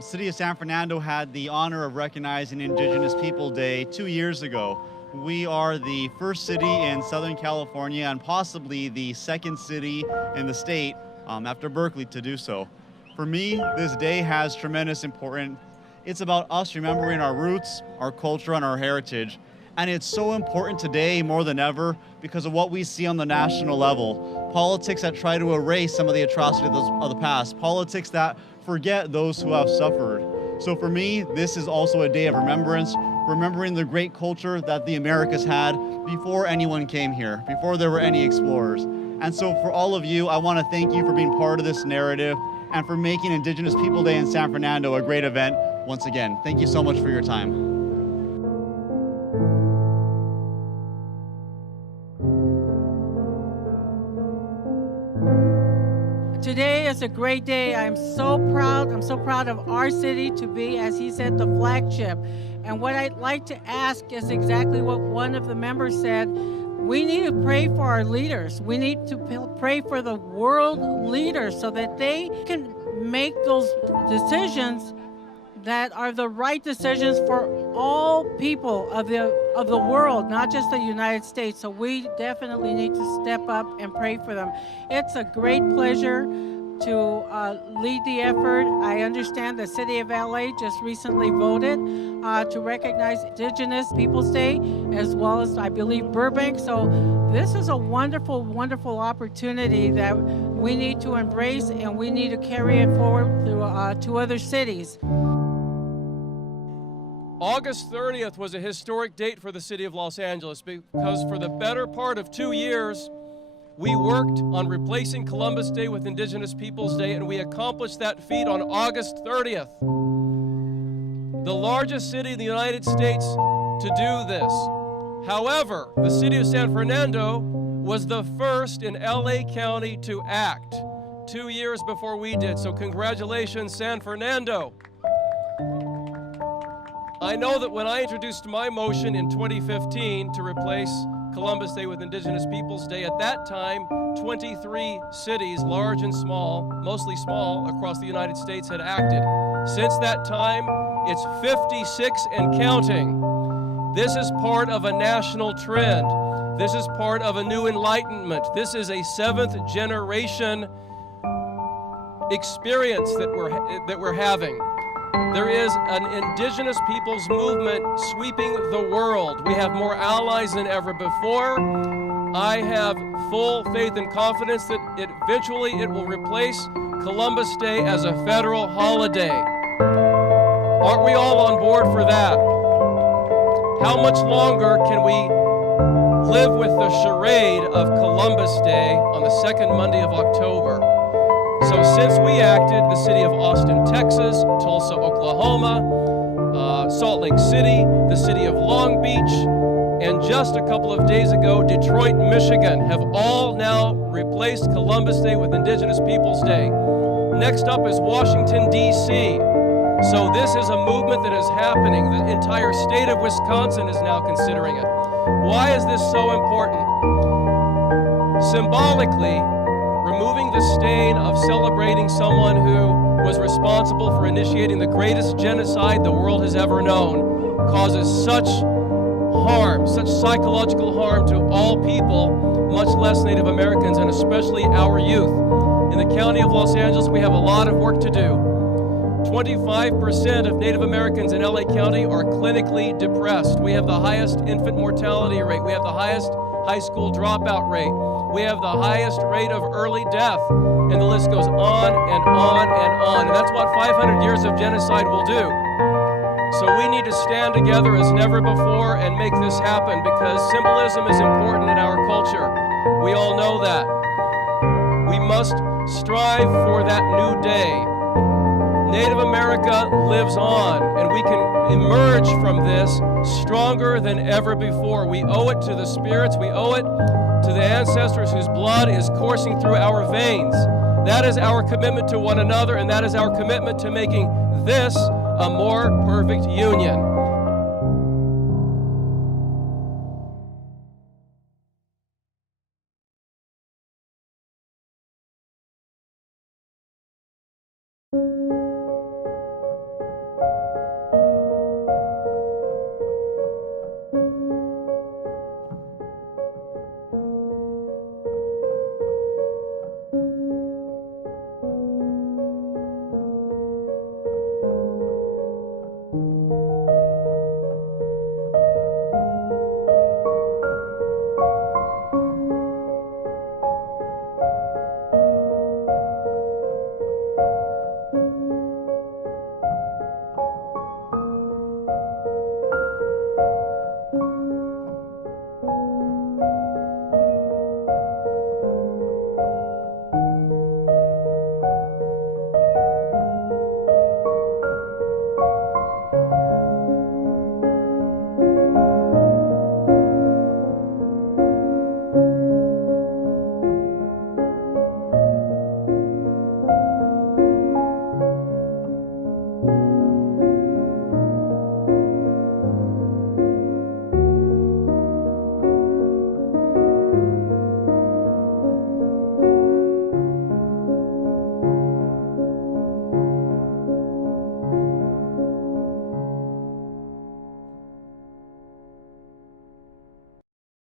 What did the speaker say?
City of San Fernando had the honor of recognizing Indigenous People Day 2 years ago. We are the first city in Southern California and possibly the second city in the state after Berkeley to do so. For me, this day has tremendous importance. It's about us remembering our roots, our culture, and our heritage. And it's so important today more than ever because of what we see on the national level. Politics that try to erase some of the atrocities of the past. Politics that forget those who have suffered. So for me, this is also a day of remembrance, remembering the great culture that the Americas had before anyone came here, before there were any explorers. And so for all of you, I want to thank you for being part of this narrative and for making Indigenous People Day in San Fernando a great event once again. Thank you so much for your time. Today is a great day. I'm so proud. I'm so proud of our city to be, as he said, the flagship. And what I'd like to ask is exactly what one of the members said. We need to pray for our leaders. We need to pray for the world leaders so that they can make those decisions that are the right decisions for all people of the world, not just the United States. So we definitely need to step up and pray for them. It's a great pleasure to lead the effort. I understand the City of LA just recently voted to recognize Indigenous Peoples Day, as well as, I believe, Burbank. So this is a wonderful, wonderful opportunity that we need to embrace, and we need to carry it forward to other cities. August 30th was a historic date for the City of Los Angeles because for the better part of 2 years, we worked on replacing Columbus Day with Indigenous Peoples Day, and we accomplished that feat on August 30th. The largest city in the United States to do this. However, the city of San Fernando was the first in LA County to act 2 years before we did, so congratulations, San Fernando. I know that when I introduced my motion in 2015 to replace Columbus Day with Indigenous Peoples Day, at that time, 23 cities, large and small, mostly small, across the United States had acted. Since that time, it's 56 and counting. This is part of a national trend. This is part of a new enlightenment. This is a seventh generation experience that we're having. There is an indigenous peoples movement sweeping the world. We have more allies than ever before. I have full faith and confidence that eventually it will replace Columbus Day as a federal holiday. Aren't we all on board for that? How much longer can we live with the charade of Columbus Day on the second Monday of October? So since we acted, the city of Austin, Texas, Tulsa, Oklahoma, Salt Lake City, the city of Long Beach, and just a couple of days ago, Detroit, Michigan, have all now replaced Columbus Day with Indigenous Peoples Day. Next up is Washington, D.C. So this is a movement that is happening. The entire state of Wisconsin is now considering it. Why is this so important? Symbolically, removing the stain of celebrating someone who was responsible for initiating the greatest genocide the world has ever known causes such harm, such psychological harm to all people, much less Native Americans and especially our youth. In the county of Los Angeles, we have a lot of work to do. 25% of Native Americans in LA County are clinically depressed. We have the highest infant mortality rate. We have the highest high school dropout rate. We have the highest rate of early death, and the list goes on and on and on. And that's what 500 years of genocide will do. So we need to stand together as never before and make this happen because symbolism is important in our culture. We all know that. We must strive for that new day. Native America lives on, and we can emerge from this stronger than ever before. We owe it to the spirits, we owe it to the ancestors whose blood is coursing through our veins. That is our commitment to one another, and that is our commitment to making this a more perfect union.